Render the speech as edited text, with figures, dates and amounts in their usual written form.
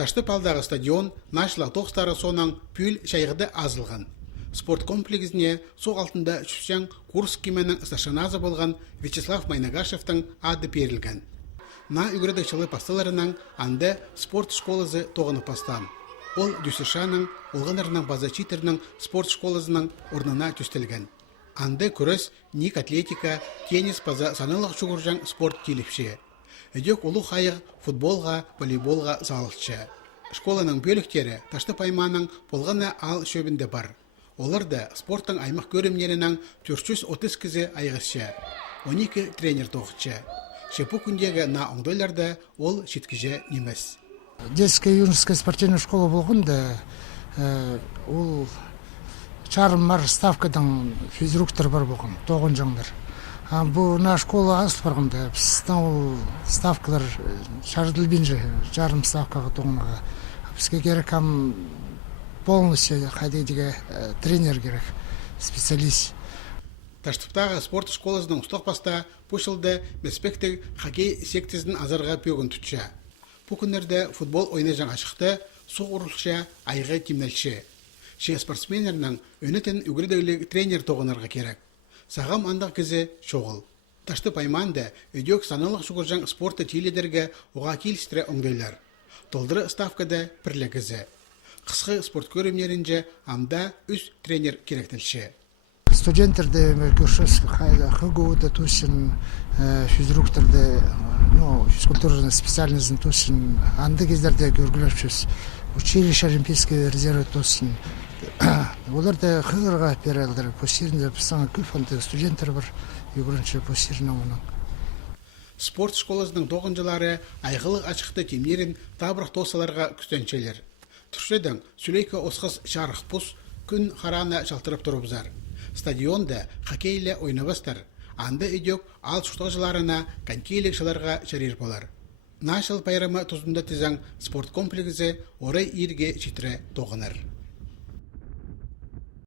Ташты палдағы стадион нашла тоқстары сонан пүл шайғыды азылған. Спорт комплексіне соқ алтында үшсен Курск кеменің сташаназы болған Вячеслав Майнагашевтың ады берілген. На үгірдікшілі пастыларының анды спорт школызы тоғыны пастан. Ол Дюсышаның, олғанарының базачитерінің спорт школызының орнына түстілген. Анды күрес, ник атлетика, теннис паза санылық шүгіржан спорт келіпші. Өдек олу қайық футболға, волейболға залықшы. Школаның бөліктері Ташты Пайманың болғаны ал шөбінде бар. Оларды спорттың аймақ көрімнерінің 430 кізі айғызшы. 12 тренер тоғытшы. Шепу күндегі на оңдойларды ол шеткіже немес. Детская юношеская спортивная школа болғанда, ол чарым-мар ставкадан физруктор бар болған, тоғын жаңдар. Бұл на школа асыл барғанда, біздің ол ставкалар шардылбен жарым ставкаға тоғынаға. Бізге керек полностью қайдайдығы тренер керек, специалист. Таштыптағы спорт школасының ұстық баста пұшылды мәспектік хоккей секциясының азарға пөгін түтші. Бұл күндерде футбол ойны жаңа шықты, соқ ұрылшы, айғы тимнәлші. Ше спортсменерінің өнетін үгірдеулі тренер тоғынарға керек. Сағам андық кізі шоғыл. Ташты Пайманды өдек саналық шүгіржан спорты тейледерге оға келістірі оңдайлар. Толдыры ставкада пірлі кізі. Қысқы спорт көрімнерінже амда үз тренер керектілші. Студенттерді көршіс ХГУ-да тусин, физрукторды, физкультурный специальныйзын тусин, анды кездерде көргілершіс, училище олимпийский резервы тусин. Оларды қығырға перелдір, посирінде біздің көп анды студенттер бар, югірінші посиріне оның. Спорт школасының тоғынжылары айғылық ашықты темнерін табырақ тосаларға күстеншелер. Түршеден сүлейкі осқыз шарық пұс күн қараны шалтырып тұрыбызар. Стадионда хоккейлі ойнабастар, анды өдек ал шұқтағжыларына конькейлікшіларға шарир болар. Нашыл пайрамы тұзында тізен спорт комплексі орай ирге жетірі тоғыныр.